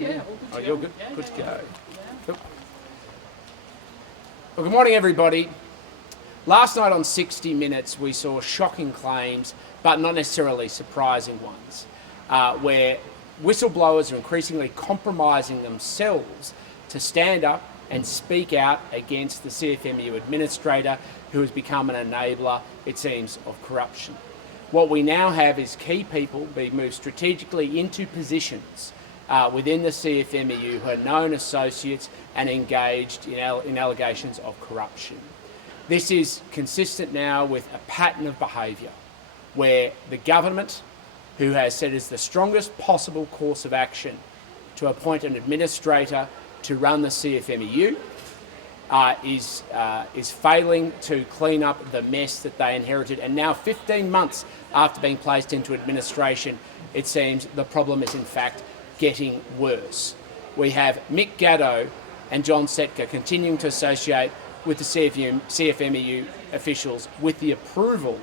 Yeah. Oh, you're good. Good to go. Cool. Well, good morning, everybody. Last night on 60 Minutes, we saw shocking claims, but not necessarily surprising ones, where whistleblowers are increasingly compromising themselves to stand up and speak out against the CFMEU administrator, who has become an enabler, it seems, of corruption. What we now have is key people being moved strategically into positions within the CFMEU who are known associates and engaged in allegations of corruption. This is consistent now with a pattern of behaviour where the government, who has said is the strongest possible course of action to appoint an administrator to run the CFMEU, is failing to clean up the mess that they inherited. And now 15 months after being placed into administration, it seems the problem is in fact getting worse. We have Mick Gatto and John Setka continuing to associate with the CFMEU officials with the approval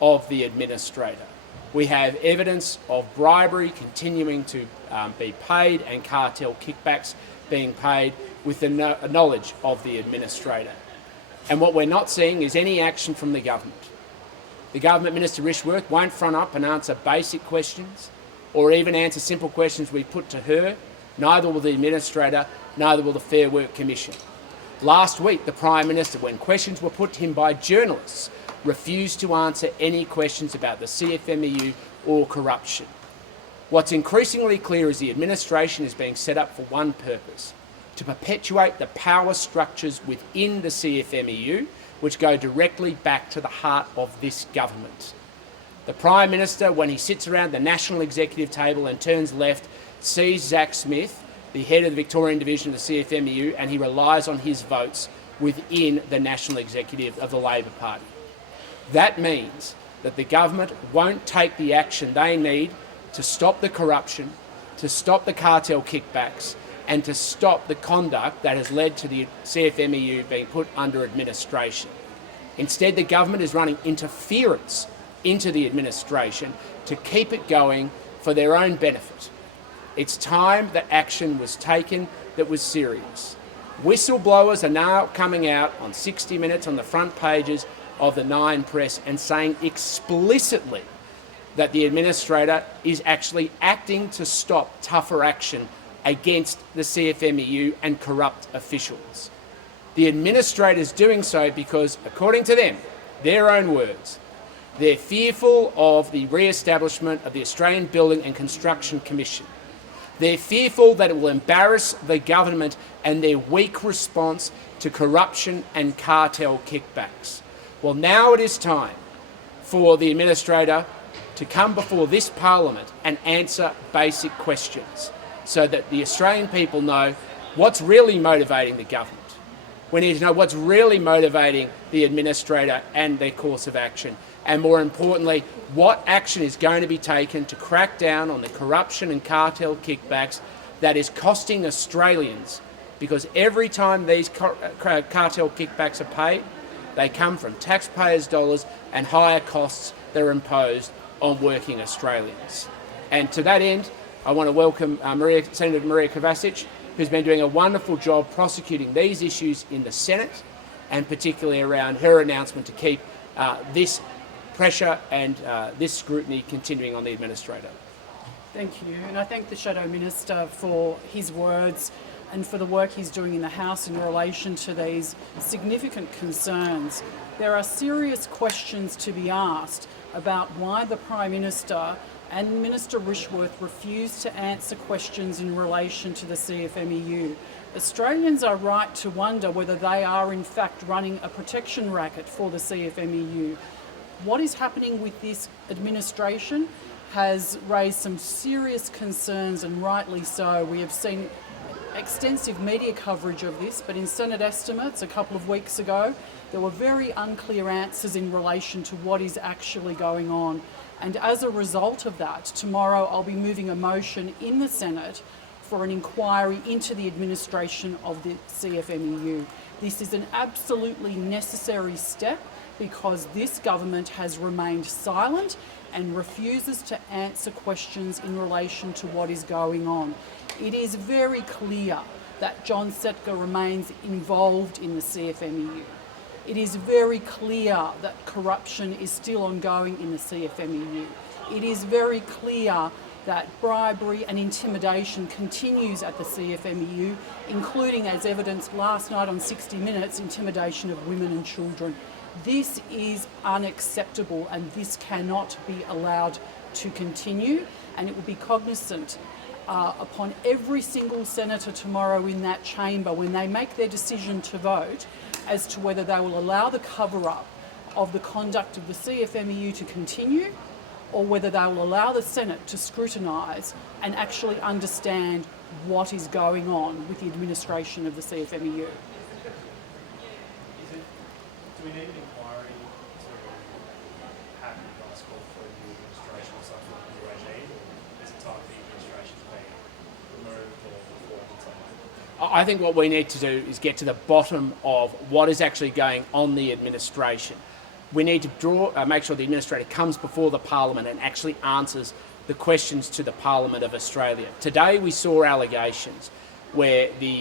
of the administrator. We have evidence of bribery continuing to be paid and cartel kickbacks being paid with the knowledge of the administrator. And what we're not seeing is any action from the government. The government, Minister Rishworth, won't front up and answer basic questions or even answer simple questions we put to her. Neither will the administrator, neither will the Fair Work Commission. Last week, the Prime Minister, when questions were put to him by journalists, refused to answer any questions about the CFMEU or corruption. What's increasingly clear is the administration is being set up for one purpose: to perpetuate the power structures within the CFMEU, which go directly back to the heart of this government. The Prime Minister, when he sits around the National Executive table and turns left, sees Zack Smith, the head of the Victorian Division of the CFMEU, and he relies on his votes within the National Executive of the Labor Party. That means that the government won't take the action they need to stop the corruption, to stop the cartel kickbacks, and to stop the conduct that has led to the CFMEU being put under administration. Instead, the government is running interference into the administration to keep it going for their own benefit. It's time that action was taken that was serious. Whistleblowers are now coming out on 60 Minutes on the front pages of the Nine Press and saying explicitly that the administrator is actually acting to stop tougher action against the CFMEU and corrupt officials. The administrator's doing so because, according to them, their own words, they're fearful of the re-establishment of the Australian Building and Construction Commission. They're fearful that it will embarrass the government and their weak response to corruption and cartel kickbacks. Well, now it is time for the administrator to come before this Parliament and answer basic questions so that the Australian people know what's really motivating the government. We need to know what's really motivating the administrator and their course of action. And more importantly, what action is going to be taken to crack down on the corruption and cartel kickbacks that is costing Australians, because every time these cartel kickbacks are paid, they come from taxpayers' dollars and higher costs that are imposed on working Australians. And to that end, I want to welcome Senator Maria Kovacic, who's been doing a wonderful job prosecuting these issues in the Senate, and particularly around her announcement to keep this pressure and this scrutiny continuing on the administrator. Thank you, and I thank the Shadow Minister for his words and for the work he's doing in the House in relation to these significant concerns. There are serious questions to be asked about why the Prime Minister and Minister Rishworth refused to answer questions in relation to the CFMEU. Australians are right to wonder whether they are in fact running a protection racket for the CFMEU. What is happening with this administration has raised some serious concerns, and rightly so. We have seen extensive media coverage of this, but in Senate estimates a couple of weeks ago, there were very unclear answers in relation to what is actually going on. And as a result of that, tomorrow I'll be moving a motion in the Senate for an inquiry into the administration of the CFMEU. This is an absolutely necessary step because this government has remained silent and refuses to answer questions in relation to what is going on. It is very clear that John Setka remains involved in the CFMEU. It is very clear that corruption is still ongoing in the CFMEU. It is very clear that bribery and intimidation continues at the CFMEU, including, as evidenced last night on 60 Minutes, intimidation of women and children. This is unacceptable and this cannot be allowed to continue, and it will be cognizant upon every single senator tomorrow in that chamber when they make their decision to vote as to whether they will allow the cover-up of the conduct of the CFMEU to continue, or whether they will allow the Senate to scrutinise and actually understand what is going on with the administration of the CFMEU. Do we need an inquiry to have you guys call for a new administration or something like the regime? Or is it time for the administration to be removed or reformed in some way? I think what we need to do is get to the bottom of what is actually going on the administration. We need to make sure the administrator comes before the Parliament and actually answers the questions to the Parliament of Australia. Today we saw allegations where the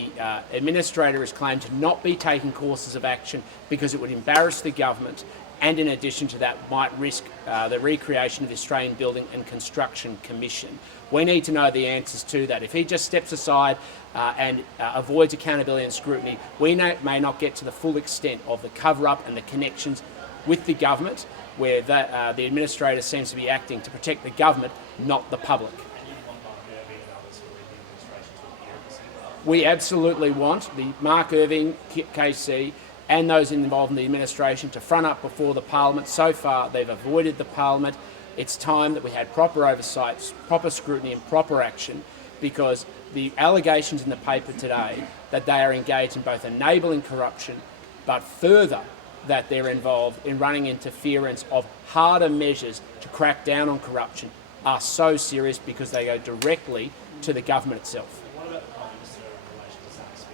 administrator is claimed to not be taking courses of action because it would embarrass the government, and in addition to that might risk the recreation of the Australian Building and Construction Commission. We need to know the answers to that. If he just steps aside and avoids accountability and scrutiny, we may not get to the full extent of the cover-up and the connections with the government, where the administrator seems to be acting to protect the government, not the public. And you want Mark Irving and others who are in the administration to appear at this event? We absolutely want the Mark Irving, KC, and those involved in the administration to front up before the Parliament. So far, they've avoided the Parliament. It's time that we had proper oversight, proper scrutiny and proper action, because the allegations in the paper today that they are engaged in both enabling corruption, but further, that they're involved in running interference of harder measures to crack down on corruption are so serious because they go directly to the government itself. What about the Prime Minister in relation to Sam Smith?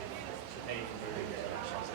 Should he remove his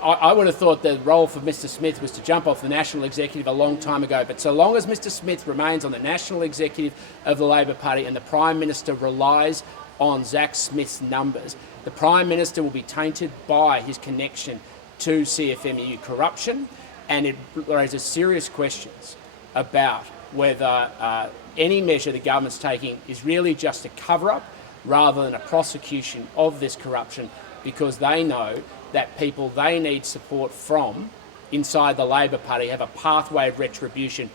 elections? I would have thought the role for Mr Smith was to jump off the National Executive a long time ago, but so long as Mr Smith remains on the National Executive of the Labor Party and the Prime Minister relies on Zack Smith's numbers, the Prime Minister will be tainted by his connection to CFMEU corruption, and it raises serious questions about whether any measure the government's taking is really just a cover-up rather than a prosecution of this corruption, because they know that people they need support from inside the Labor Party have a pathway of retribution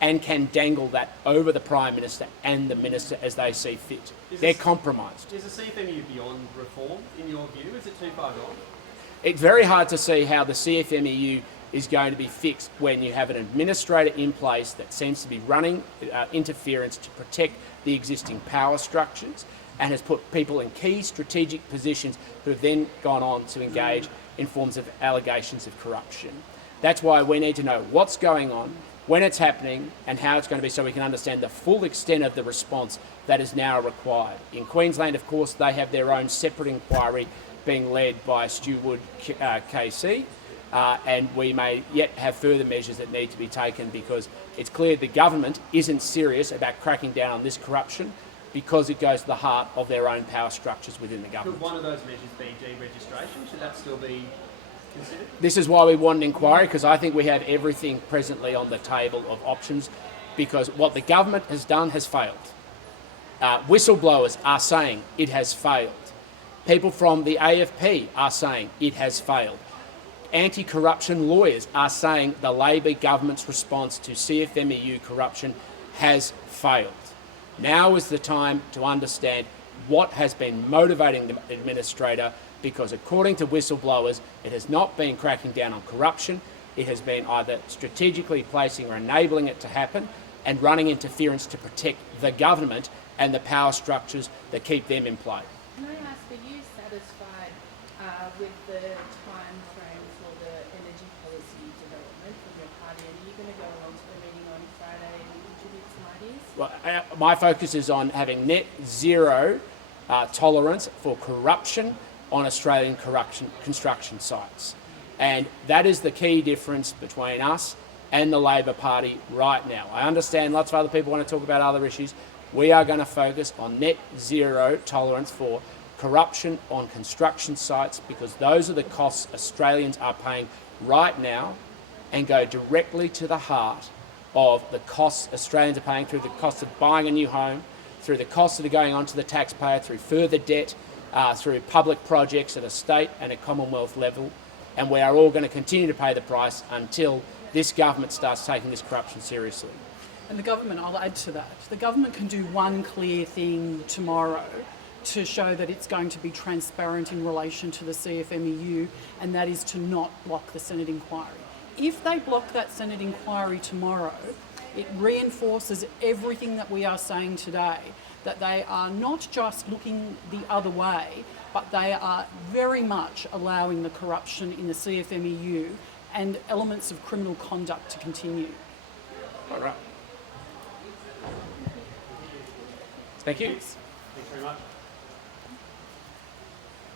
and can dangle that over the Prime Minister and the Minister as they see fit. They're compromised. Is the CFMEU beyond reform, in your view? Is it too far gone? It's very hard to see how the CFMEU is going to be fixed when you have an administrator in place that seems to be running interference to protect the existing power structures and has put people in key strategic positions who have then gone on to engage in forms of allegations of corruption. That's why we need to know what's going on, when it's happening, and how it's going to be, so we can understand the full extent of the response that is now required. In Queensland, of course, they have their own separate inquiry being led by Stu Wood KC, and we may yet have further measures that need to be taken, because it's clear the government isn't serious about cracking down on this corruption because it goes to the heart of their own power structures within the government. Could one of those measures be deregistration? Should that still be considered? This is why we want an inquiry, because I think we have everything presently on the table of options, because what the government has done has failed. Whistleblowers are saying it has failed. People from the AFP are saying it has failed. Anti-corruption lawyers are saying the Labor government's response to CFMEU corruption has failed. Now is the time to understand what has been motivating the administrator, because according to whistleblowers, it has not been cracking down on corruption. It has been either strategically placing or enabling it to happen and running interference to protect the government and the power structures that keep them in play. Can I ask, are you satisfied with the time frame for the energy policy development from your party? And are you going to go along to the meeting on Friday and contribute some ideas? Well, my focus is on having net zero tolerance for corruption on Australian construction sites. And that is the key difference between us and the Labor Party right now. I understand lots of other people want to talk about other issues. We are going to focus on net zero tolerance for corruption on construction sites, because those are the costs Australians are paying right now and go directly to the heart of the costs Australians are paying through the cost of buying a new home, through the costs that are going on to the taxpayer, through further debt, through public projects at a state and a Commonwealth level. And we are all going to continue to pay the price until this government starts taking this corruption seriously. And the government, I'll add to that, the government can do one clear thing tomorrow to show that it's going to be transparent in relation to the CFMEU, and that is to not block the Senate inquiry. If they block that Senate inquiry tomorrow, it reinforces everything that we are saying today, that they are not just looking the other way, but they are very much allowing the corruption in the CFMEU and elements of criminal conduct to continue. All right. Thank you. Thanks very much.